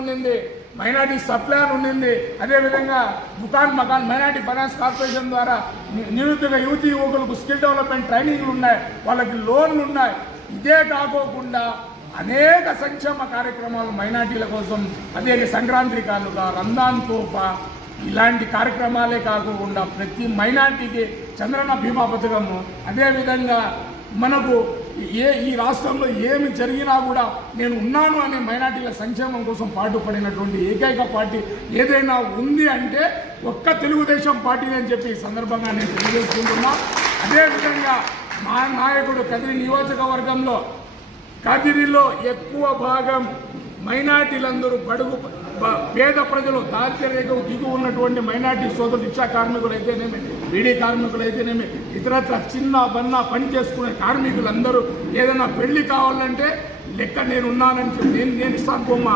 ఉండింది, minority sub plan ఉండింది, అదేవిధంగా దుకాన్ మకాన్ మైనార్టీ ఫైనాన్స్ కార్పొరేషన్ ద్వారా నిరుద్యోగ యువకులకు స్కిల్ డెవలప్మెంట్ ట్రైనింగ్లు ఉన్నాయి, వాళ్ళకి లోన్లు ఉన్నాయి. ఇదే కాకోకుండా అనేక సంక్షేమ కార్యక్రమాలు మైనార్టీల కోసం, అదే సంక్రాంతి కానుక, రంజాన్ తోఫా, ఇలాంటి కార్యక్రమాలే కాకుండా ప్రతి మైనార్టీకి చంద్రన్న బీమా పథకము, అదేవిధంగా మనకు ఈ రాష్ట్రంలో ఏమి జరిగినా కూడా నేను ఉన్నాను అనే మైనార్టీల సంక్షేమం కోసం పాటుపడినటువంటి ఏకైక పార్టీ ఏదైనా ఉంది అంటే ఒక్క తెలుగుదేశం పార్టీ అని చెప్పి ఈ సందర్భంగా నేను తెలియజేసుకుంటున్నా. అదేవిధంగా మా నాయకుడు కదిరి నియోజకవర్గంలో కదిరిలో ఎక్కువ భాగం మైనార్టీలందరూ పేద ప్రజలు దారిద్ర్యరేఖకు దిగు ఉన్నటువంటి మైనార్టీ సోదరులు, రిక్షా కార్మికులు అయితేనేమి, బీడీ కార్మికులు అయితేనేమి, ఇతరత్ర చిన్న బన్న పని చేసుకునే కార్మికులందరూ ఏదైనా పెళ్లి కావాలంటే లెక్క నేను ఉన్నానని చెప్పి నేను ఇస్తాను బొమ్మ,